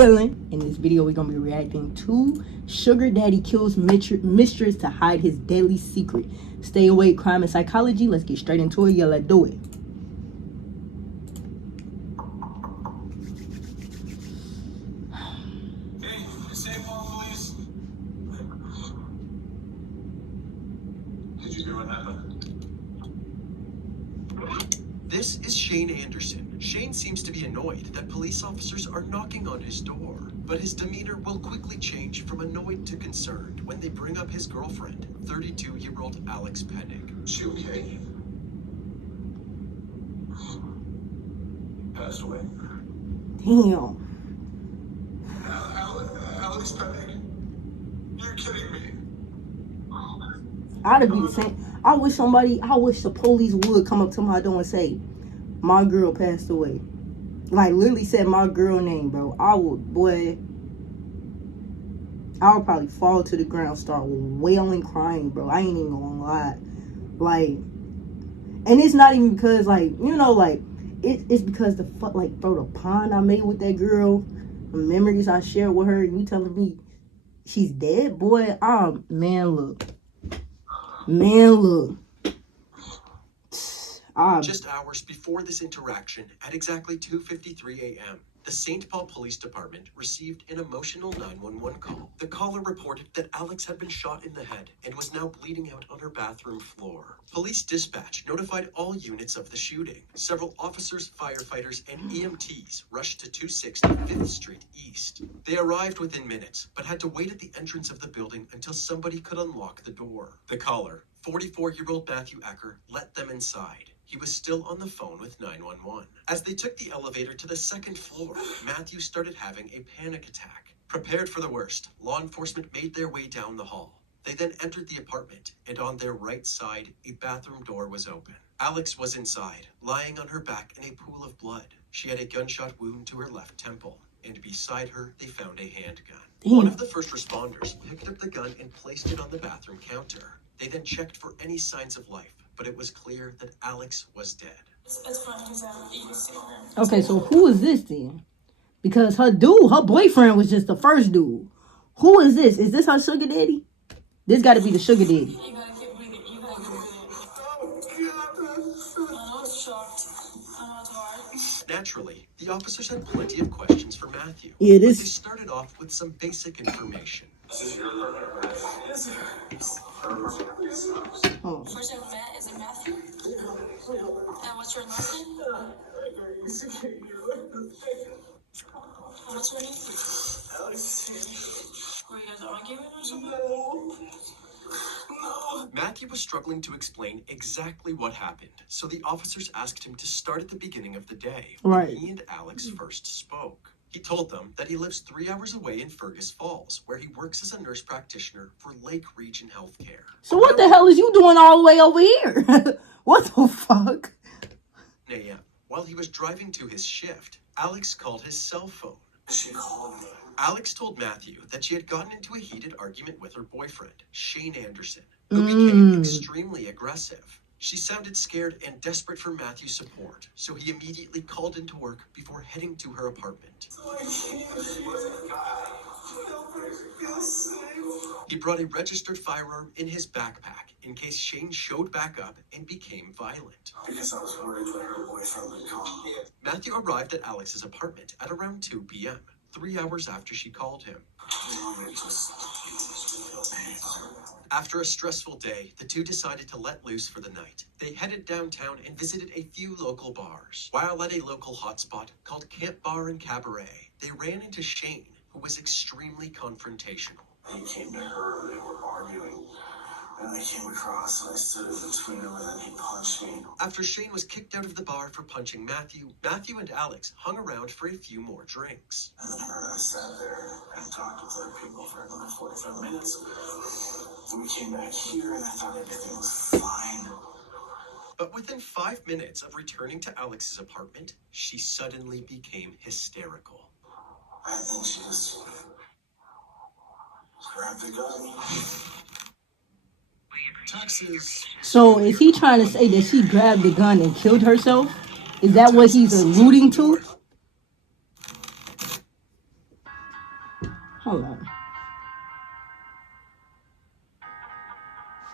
feeling. In this video, we're gonna be reacting to Sugar Daddy kills Mistress to hide his deadly secret. Stay awake, crime and psychology. Let's get straight into it. Yeah, let's do it. Hey, St. Paul police. Did you hear what happened? This is Shane Anderson. Shane seems to be annoyed that police officers are knocking on his door, but his demeanor will quickly change from annoyed to concerned when they bring up his girlfriend, 32-year-old Alex Penning. She okay? Passed away. Damn. Alex Penning? You're kidding me. I'd be the same. I wish the police would come up to my door and say, my girl passed away. Like, literally said my girl name, bro. I would probably fall to the ground, start wailing, crying, bro. I ain't even gonna lie. Like, and it's not even because, like, you know, like, it's because the bro, the bond I made with that girl, the memories I shared with her, and you telling me she's dead, boy. Man, look. Just hours before this interaction, at exactly 2:53 a.m., the St. Paul Police Department received an emotional 911 call. The caller reported that Alex had been shot in the head and was now bleeding out on her bathroom floor. Police dispatch notified all units of the shooting. Several officers, firefighters, and EMTs rushed to 260 5th Street East. They arrived within minutes, but had to wait at the entrance of the building until somebody could unlock the door. The caller, 44-year-old Matthew Ecker, let them inside. He was still on the phone with 911. As they took the elevator to the second floor, Matthew started having a panic attack. Prepared for the worst, law enforcement made their way down the hall. They then entered the apartment, and on their right side, a bathroom door was open. Alex was inside, lying on her back in a pool of blood. She had a gunshot wound to her left temple, and beside her, they found a handgun. One of the first responders picked up the gun and placed it on the bathroom counter. They then checked for any signs of life, but it was clear that Alex was dead. Okay, so who is this then? Because her boyfriend was just the first dude. Who is this? Is this her sugar daddy? This got to be the sugar daddy. You gotta keep breathing. You gotta keep breathing. I know it's shocked. I know it's hard. Naturally, the officers had plenty of questions for Matthew. Yeah, But they started off with some basic information. This is your partner. Yes, sir. Oh. First time we met, is it Matthew? And what's your last name? What's your name? Were you guys arguing or something? No. Matthew was struggling to explain exactly what happened, so the officers asked him to start at the beginning of the day when Right. he and Alex first spoke. He told them that he lives 3 hours away in Fergus Falls, where he works as a nurse practitioner for Lake Region Healthcare. So what the hell is you doing all the way over here? What the fuck? 9 a.m. While he was driving to his shift, Alex called his cell phone. She called me. Alex told Matthew that she had gotten into a heated argument with her boyfriend, Shane Anderson, who became extremely aggressive. She sounded scared and desperate for Matthew's support, so he immediately called into work before heading to her apartment. He brought a registered firearm in his backpack in case Shane showed back up and became violent. Because I was worried that her boyfriend would call me. Matthew arrived at Alex's apartment at around 2 p.m., 3 hours after she called him. After a stressful day, the two decided to let loose for the night. They headed downtown and visited a few local bars. While at a local hotspot called Camp Bar and Cabaret, they ran into Shane, who was extremely confrontational. He came to her, they were arguing. And I came across and I stood in between them and then he punched me. After Shane was kicked out of the bar for punching Matthew, Matthew and Alex hung around for a few more drinks. And then her and I sat there and talked with other people for another 45 minutes. Then we came back here and I thought everything was fine. But within 5 minutes of returning to Alex's apartment, she suddenly became hysterical. I think she just grabbed the gun. Texas. So is he trying to say that she grabbed the gun and killed herself? Is that what he's alluding to? Hold on.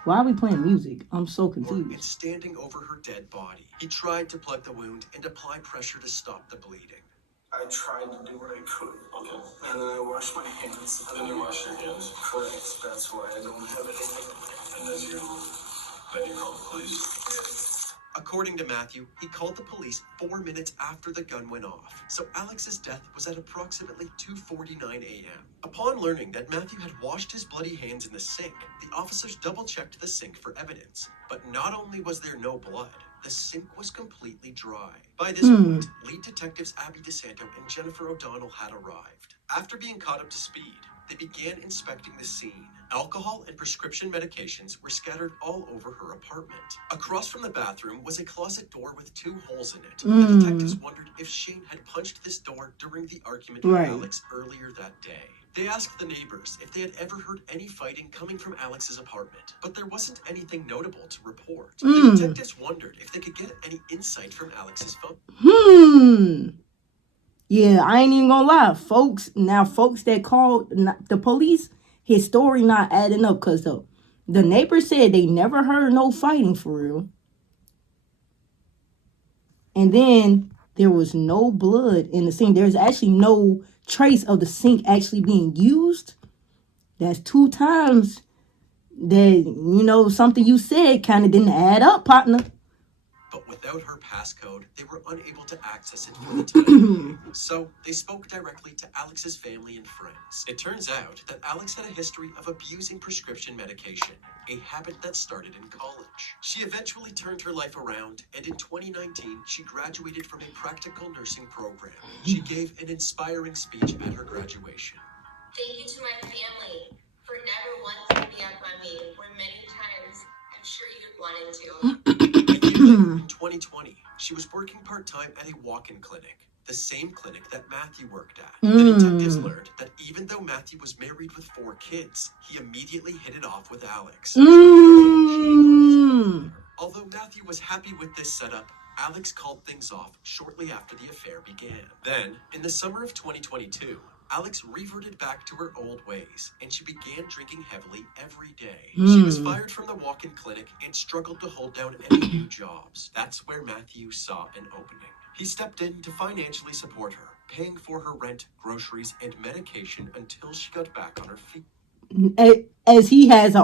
Why are we playing music? I'm so And confused. standing over her dead body, he tried to plug the wound and apply pressure to stop the bleeding. I tried to do what I could. Okay. And then I washed my hands. And then you wash your hands? Correct. That's why I don't have anything. And then you call the police? According to Matthew, he called the police 4 minutes after the gun went off. So Alex's death was at approximately 2:49 a.m. Upon learning that Matthew had washed his bloody hands in the sink, the officers double-checked the sink for evidence. But not only was there no blood, the sink was completely dry. By this point, lead detectives Abby DeSanto and Jennifer O'Donnell had arrived. After being caught up to speed, they began inspecting the scene. Alcohol and prescription medications were scattered all over her apartment. Across from the bathroom was a closet door with 2 holes in it. The detectives wondered if Shane had punched this door during the argument with Alex earlier that day. They asked the neighbors if they had ever heard any fighting coming from Alex's apartment, but there wasn't anything notable to report. The detectives wondered if they could get any insight from Alex's phone. Yeah, I ain't even gonna lie, folks. Now, folks that called the police, his story not adding up, because the neighbor said they never heard no fighting for real. And then there was no blood in the sink. There's actually no trace of the sink actually being used. That's 2 times that, something you said kind of didn't add up, partner. But without her passcode, they were unable to access it for the time being. So they spoke directly to Alex's family and friends. It turns out that Alex had a history of abusing prescription medication, a habit that started in college. She eventually turned her life around, and in 2019, she graduated from a practical nursing program. She gave an inspiring speech at her graduation. Thank you to my family for never once giving up on me, where many times I'm sure you wanted to. In 2020, she was working part-time at a walk-in clinic, the same clinic that Matthew worked at. The detectives learned that even though Matthew was married with 4 kids, he immediately hit it off with Alex. Although Matthew was happy with this setup, Alex called things off shortly after the affair began. Then, in the summer of 2022, Alex reverted back to her old ways, and she began drinking heavily every day. She was fired from the walk-in clinic and struggled to hold down any new jobs. That's where Matthew saw an opening. He stepped in to financially support her, paying for her rent, groceries, and medication until she got back on her feet. As he has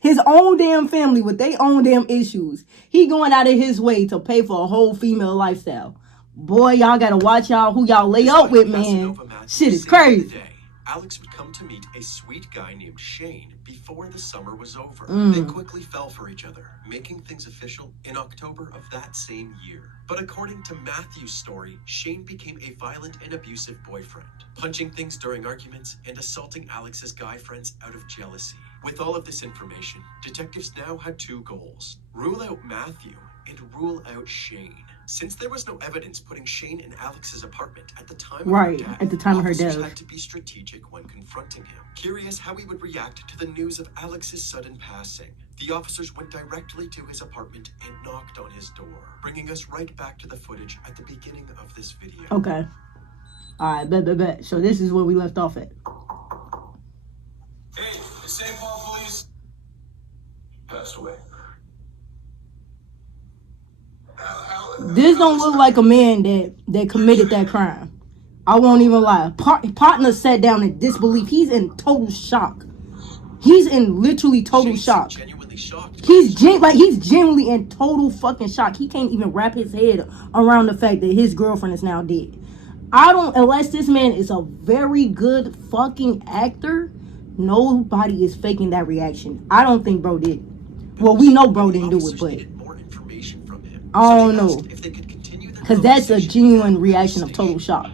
his own damn family with their own damn issues. He going out of his way to pay for a whole female lifestyle. Boy, y'all gotta watch who y'all lay up with, man. Shit is crazy. Alex would come to meet a sweet guy named Shane before the summer was over. They quickly fell for each other, making things official in October of that same year. But according to Matthew's story, Shane became a violent and abusive boyfriend, punching things during arguments and assaulting Alex's guy friends out of jealousy. With all of this information, detectives now had 2 goals: rule out Matthew and rule out Shane. Since there was no evidence putting Shane in Alex's apartment at the time of her death, at the time of her death, officers had to be strategic when confronting him. Curious how he would react to the news of Alex's sudden passing, the officers went directly to his apartment and knocked on his door, bringing us right back to the footage at the beginning of this video. Okay. All right, bet. So this is where we left off at. Hey, is St. Paul police? Passed away. This don't look like a man that committed that crime. I won't even lie. Partner sat down in disbelief. He's in total shock. He's in literally total shock. Genuinely shocked. He's genuinely in total fucking shock. He can't even wrap his head around the fact that his girlfriend is now dead. Unless this man is a very good fucking actor, nobody is faking that reaction. I don't think bro did. Well, we know bro didn't do it, but I don't know. Because that's a genuine reaction of total shock.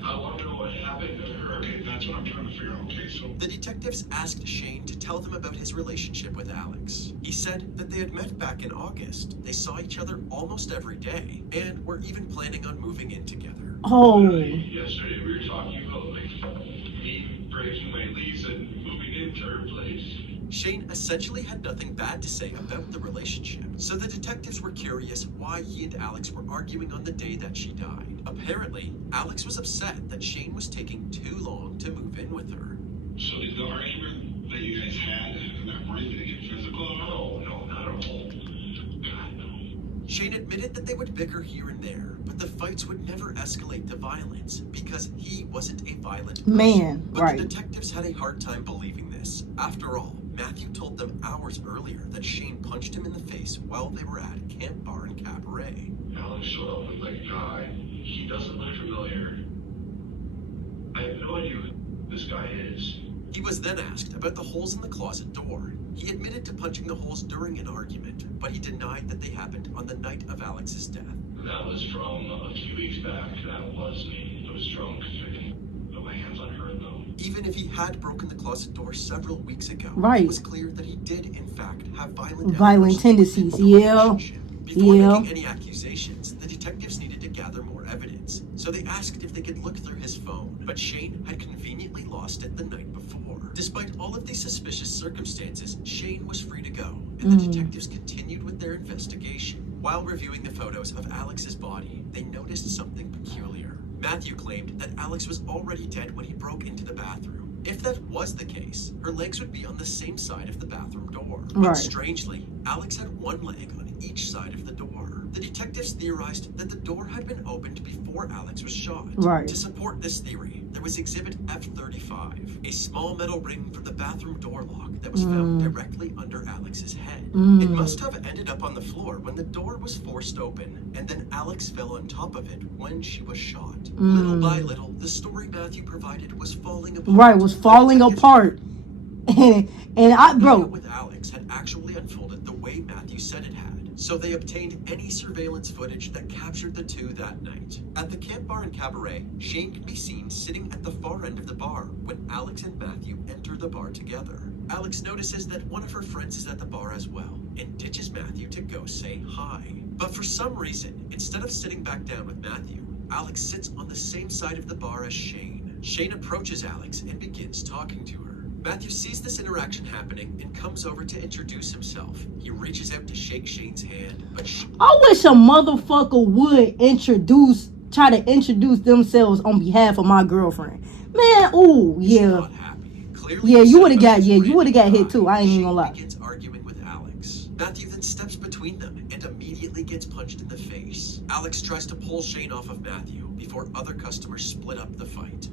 The detectives asked Shane to tell them about his relationship with Alex. He said that they had met back in August. They saw each other almost every day and were even planning on moving in together. Oh. Yesterday we were talking about me breaking my lease and moving into her place. Shane essentially had nothing bad to say about the relationship, so the detectives were curious why he and Alex were arguing on the day that she died. Apparently, Alex was upset that Shane was taking too long to move in with her. So did the argument that you guys had that morning, did it get physical? No, not at all. God, no. Shane admitted that they would bicker here and there, but the fights would never escalate to violence because he wasn't a violent person. Man, but right. The detectives had a hard time believing this. After all, Matthew told them hours earlier that Shane punched him in the face while they were at Camp Bar and Cabaret. Alex showed up with that guy. He doesn't look familiar. I have no idea who this guy is. He was then asked about the holes in the closet door. He admitted to punching the holes during an argument, but he denied that they happened on the night of Alex's death. That was from a few weeks back. That was me. I was drunk. I couldn't put my hands on her, though. Even if he had broken the closet door several weeks ago, Right. it was clear that he did, in fact, have violent tendencies. in the Yeah. relationship. Before Yeah. making any accusations, the detectives needed to gather more evidence. So they asked if they could look through his phone, but Shane had conveniently lost it the night before. Despite all of these suspicious circumstances, Shane was free to go, and the detectives continued with their investigation. While reviewing the photos of Alex's body, they noticed something peculiar. Matthew claimed that Alex was already dead when he broke into the bathroom. If that was the case, her legs would be on the same side of the bathroom door. But Right. strangely, Alex had one leg on each side of the door. The detectives theorized that the door had been opened before Alex was shot. Right. To support this theory, there was Exhibit F-35, a small metal ring from the bathroom door lock that was found directly under Alex's head. It must have ended up on the floor when the door was forced open, and then Alex fell on top of it when she was shot. Little by little, the story Matthew provided was falling apart. Right, was falling apart. and bro. With Alex had actually unfolded the way Matthew said it had. So they obtained any surveillance footage that captured the two that night. At the Camp Bar and Cabaret, Shane can be seen sitting at the far end of the bar when Alex and Matthew enter the bar together. Alex notices that one of her friends is at the bar as well and ditches Matthew to go say hi. But for some reason, instead of sitting back down with Matthew, Alex sits on the same side of the bar as Shane. Shane approaches Alex and begins talking to her. Matthew sees this interaction happening and comes over to introduce himself. He reaches out to shake Shane's hand, but I wish a motherfucker would try to introduce themselves on behalf of my girlfriend. Man, ooh, yeah. Not happy. Clearly Yeah, you would have got hit hit too. I ain't even gonna lie. Begins arguing with Alex. Matthew then steps between them and immediately gets punched in the face. Alex tries to pull Shane off of Matthew before other customers split up the fight.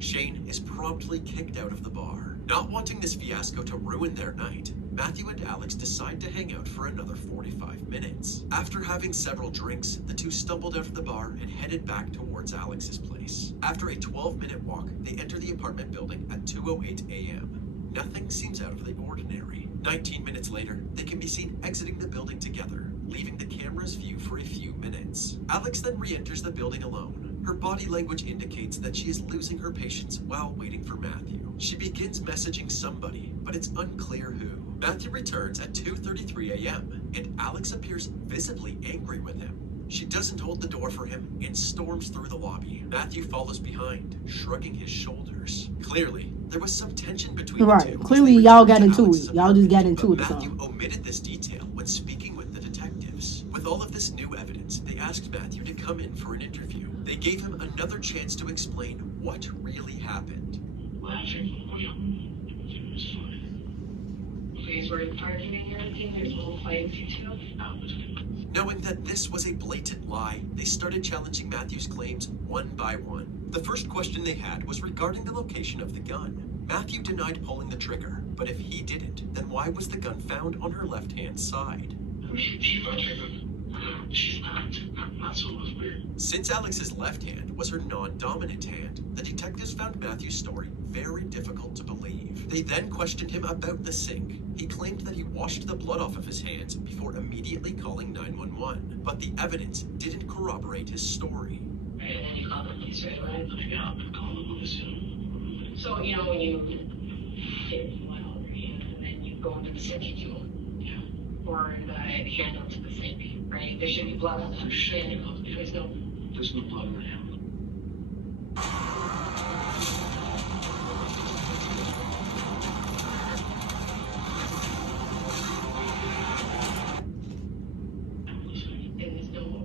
Shane is promptly kicked out of the bar. Not wanting this fiasco to ruin their night, Matthew and Alex decide to hang out for another 45 minutes. After having several drinks, the two stumbled out of the bar and headed back towards Alex's place. After a 12-minute walk, they enter the apartment building at 2:08 a.m. Nothing seems out of the ordinary. 19 minutes later, they can be seen exiting the building together, leaving the camera's view for a few minutes. Alex then re-enters the building alone. Her body language indicates that she is losing her patience while waiting for Matthew. She begins messaging somebody, but it's unclear who. Matthew returns at 2:33 a.m., and Alex appears visibly angry with him. She doesn't hold the door for him and storms through the lobby. Matthew follows behind, shrugging his shoulders. Clearly, there was some tension between the two. Clearly, y'all got into it. Y'all just got into it. Matthew omitted this detail when speaking with the detectives. With all of this new evidence, they asked Matthew to come in for an interview. They gave him another chance to explain what really happened. Laughing. Oh, yeah. It was fine. You guys were arguing or anything? There's a little fight too? Knowing that this was a blatant lie, they started challenging Matthew's claims one by one. The first question they had was regarding the location of the gun. Matthew denied pulling the trigger, but if he didn't, then why was the gun found on her left-hand side? She's not so weird. Since Alex's left hand was her non-dominant hand, the detectives found Matthew's story very difficult to believe. They then questioned him about the sink. He claimed that he washed the blood off of his hands before immediately calling 911, but the evidence didn't corroborate his story. Right, and then you called the police right away? Yeah, I've been calling the police, yeah. So, when you get blood all over your hands and then you go into the sink, you pour the handle to the sink, right? There should be blood on the handle. There's no blood on the handle.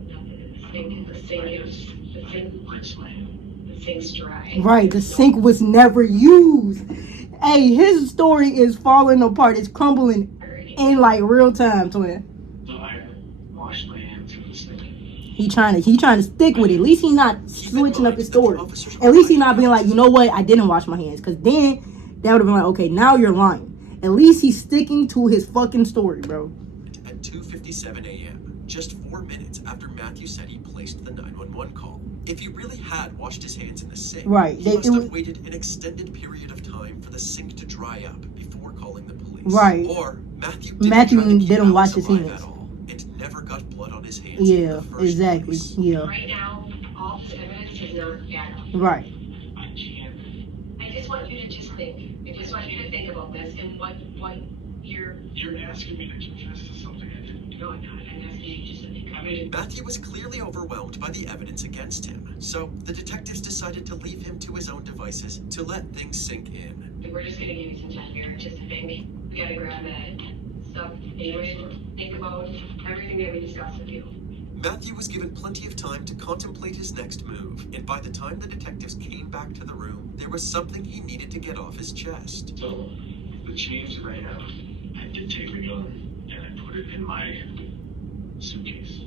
nothing in the sink, the sink's dry. Right, the sink was never used. Hey, his story is falling apart. It's crumbling in like real time, twin. So I washed my hands in the sink. He trying to stick with it. At least he not switching up his story. At least he not being like, you know what, I didn't wash my hands. Because then that would have been like, okay, now you're lying. At least he's sticking to his fucking story, bro. At 2:57 a.m., just 4 minutes after Matthew said he placed the 911 call. If he really had washed his hands in the sink, right, he must have waited an extended period of time for the sink to dry up before calling the police. Right. Or Matthew didn't wash his hands at all and never got blood on his hands. Yeah, exactly. Place. Yeah. Right now, all this evidence is not bad. Right. I just want you to just think. I just want you to think about this and what you're asking me to confess to something I didn't. No, I'm not. I'm asking you just to think. Matthew was clearly overwhelmed by the evidence against him, so the detectives decided to leave him to his own devices to let things sink in. We're just gonna give you some time here just to think. We gotta grab that stuff anyway. Think about everything that we discussed with you. Matthew was given plenty of time to contemplate his next move, and by the time the detectives came back to the room, there was something he needed to get off his chest. So, the change that I have, I did take the gun and I put it in my suitcase.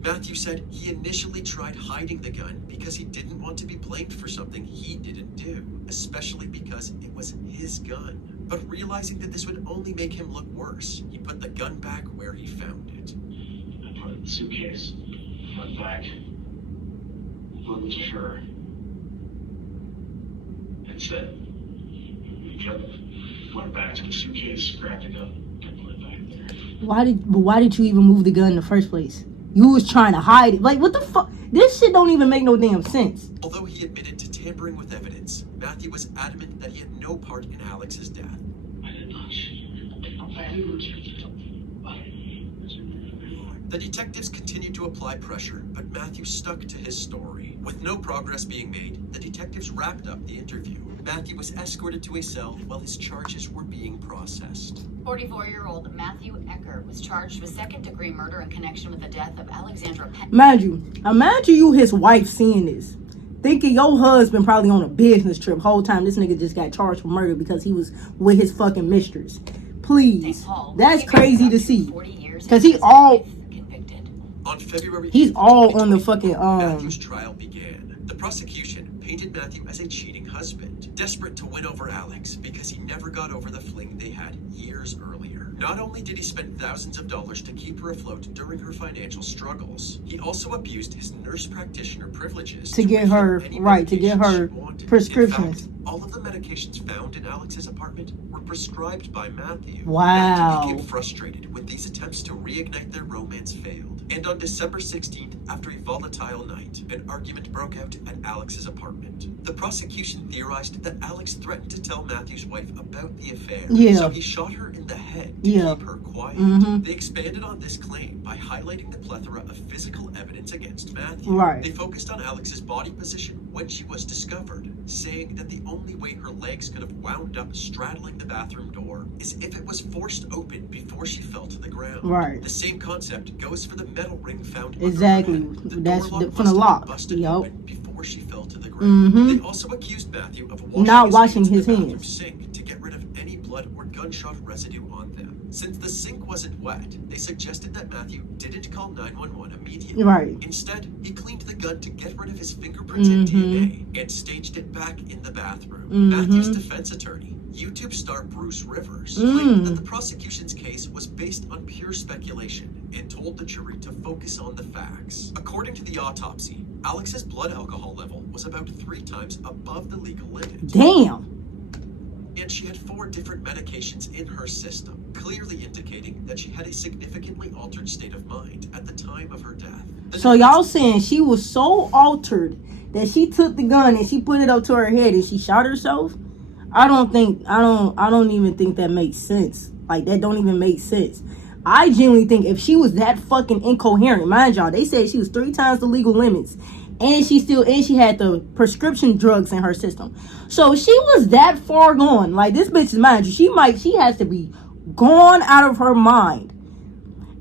Matthew said he initially tried hiding the gun because he didn't want to be blamed for something he didn't do, especially because it was his gun. But realizing that this would only make him look worse, he put the gun back where he found it. I put it in the suitcase, went back, wasn't sure. Instead, went back to the suitcase, grabbed the gun, and put it back there. Why did you even move the gun in the first place? You was trying to hide it. Like, what the fuck? This shit don't even make no damn sense. Although he admitted to tampering with evidence, Matthew was adamant that he had no part in Alex's death. I did not shoot. I didn't shoot. The detectives continued to apply pressure, but Matthew stuck to his story. With no progress being made, the detectives wrapped up the interview. Matthew was escorted to a cell while his charges were being processed. 44-year-old Matthew Ecker was charged with second-degree murder in connection with the death of Alexandra Penn. Imagine you his wife seeing this. Thinking your husband probably on a business trip whole time this nigga just got charged for murder because he was with his fucking mistress. Please. That's crazy to see. Because he all... On February He's all on the fucking Matthew's trial began. The prosecution painted Matthew as a cheating husband, desperate to win over Alex because he never got over the fling they had years earlier. Not only did he spend thousands of dollars to keep her afloat during her financial struggles, he also abused his nurse practitioner privileges to get her prescriptions. In fact, all of the medications found in Alex's apartment were prescribed by Matthew. Wow. Matthew became frustrated when these attempts to reignite their romance failed. And on December 16th, after a volatile night, an argument broke out at Alex's apartment. The prosecution theorized that Alex threatened to tell Matthew's wife about the affair, so he shot her in the head to keep her quiet. They expanded on this claim by highlighting the plethora of physical evidence against Matthew. They focused on Alex's body position when she was discovered, saying that the only way her legs could have wound up straddling the bathroom door is if it was forced open before she fell to the ground. The same concept goes for the metal ring found exactly. Under her head. The That's door lock from the lock. Busted open before she fell to the ground. They also accused Matthew of washing his hands sink to get rid of any blood or gunshot residue on them. Since the sink wasn't wet, they suggested that Matthew didn't call 911 immediately. Instead, he cleaned the gun to get rid of his fingerprints and DNA and staged it back in the bathroom. Matthew's defense attorney, YouTube star Bruce Rivers, claimed that the prosecution's case was based on pure speculation and told the jury to focus on the facts. According to the autopsy, Alex's blood alcohol level was about 3 times above the legal limit. Damn. And she had 4 different medications in her system, clearly indicating that she had a significantly altered state of mind at the time of her death. So y'all saying she was so altered that she took the gun and she put it up to her head and she shot herself? I don't even think that makes sense. Like, that don't even make sense. I genuinely think if she was that fucking incoherent, mind y'all, they said she was 3 times the legal limits. And she had the prescription drugs in her system. So she was that far gone. Like, this bitch is, mind you, she has to be gone out of her mind.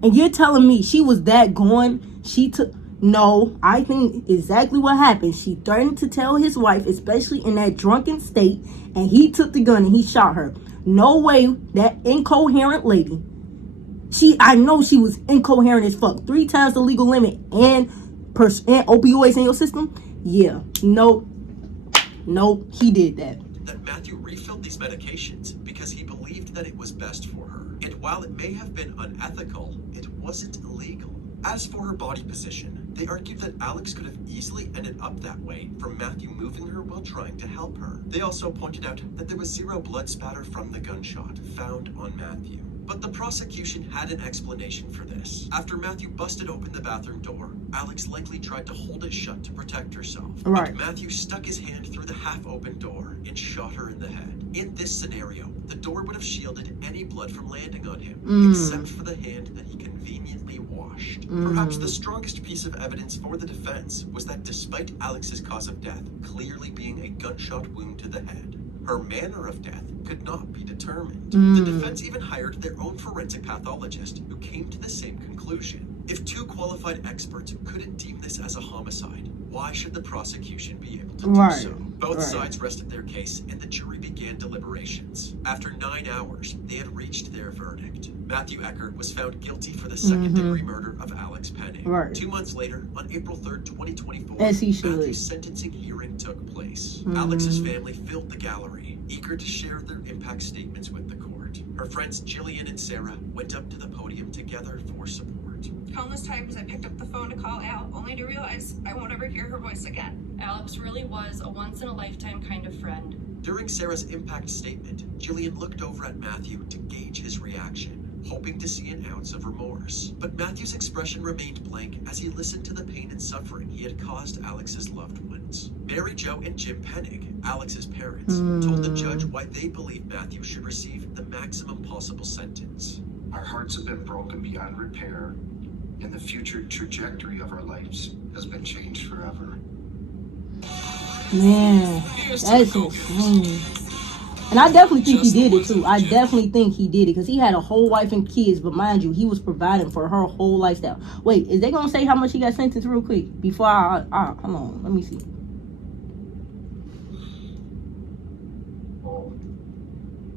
And you're telling me she was that gone? No, I think exactly what happened. She threatened to tell his wife, especially in that drunken state, and he took the gun and he shot her. No way that incoherent lady. I know she was incoherent as fuck. 3 times the legal limit and opioids in your system. Yeah, nope, he did that. That Matthew refilled these medications because he believed that it was best for her. And while it may have been unethical, it wasn't illegal. As for her body position, they argued that Alex could have easily ended up that way from Matthew moving her while trying to help her. They also pointed out that there was 0 blood spatter from the gunshot found on Matthew. But the prosecution had an explanation for this. After Matthew busted open the bathroom door, Alex likely tried to hold it shut to protect herself. Right. But Matthew stuck his hand through the half-open door and shot her in the head. In this scenario, the door would have shielded any blood from landing on him, except for the hand that he conveniently washed. Perhaps the strongest piece of evidence for the defense was that despite Alex's cause of death clearly being a gunshot wound to the head, her manner of death could not be determined. The defense even hired their own forensic pathologist who came to the same conclusion. If 2 qualified experts couldn't deem this as a homicide, why should the prosecution be able to do so? Both sides rested their case and the jury began deliberations. After 9 hours, they had reached their verdict. Matthew Eckert was found guilty for the second-degree murder of Alex Penning. 2 months later, on April 3rd, 2024, Matthew's sentencing hearing took place. Alex's family filled the gallery, eager to share their impact statements with the court. Her friends Jillian and Sarah went up to the podium together for support. Countless times I picked up the phone to call Al, only to realize I won't ever hear her voice again. Alex really was a once-in-a-lifetime kind of friend. During Sarah's impact statement, Jillian looked over at Matthew to gauge his reaction, hoping to see an ounce of remorse. But Matthew's expression remained blank as he listened to the pain and suffering he had caused Alex's loved ones. Mary Jo and Jim Penning, Alex's parents, told the judge why they believe Matthew should receive the maximum possible sentence. Our hearts have been broken beyond repair, and the future trajectory of our lives has been changed forever. Man, that's insane. And I definitely think he did it too. I definitely think he did it because he had a whole wife and kids. But mind you, he was providing for her whole lifestyle. Wait, is they gonna say how much he got sentenced real quick before I hold on? Let me see.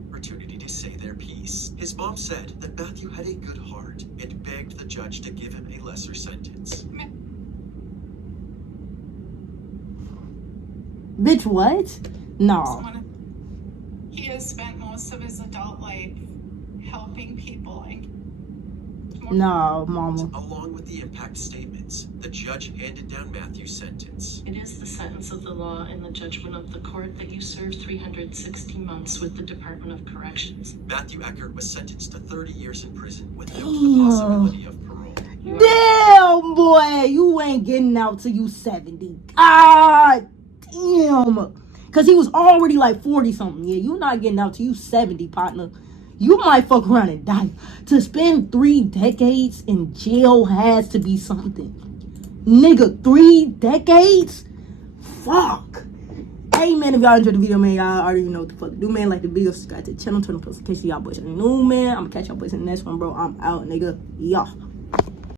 Opportunity to say their piece. His mom said that Matthew had a good heart and begged the judge to give him a lesser sentence. Bitch, what? No. He has spent most of his adult life helping people. No, mama. Along with the impact statements, the judge handed down Matthew's sentence. It is the sentence of the law and the judgment of the court that you serve 360 months with the Department of Corrections. Matthew Eckert was sentenced to 30 years in prison without the possibility of parole. Damn, boy, you ain't getting out till you 70. God damn. Because he was already like 40-something. Yeah, you not getting out till you 70, partner. You might fuck around and die. To spend 3 decades in jail has to be something. Nigga, 3 decades? Fuck. Hey, man, if y'all enjoyed the video, man, y'all already know what the fuck to do, man. Like the video, subscribe to the channel, turn on post notifications. Y'all boys are new, man. I'm gonna catch y'all boys in the next one, bro. I'm out, nigga. Yeah.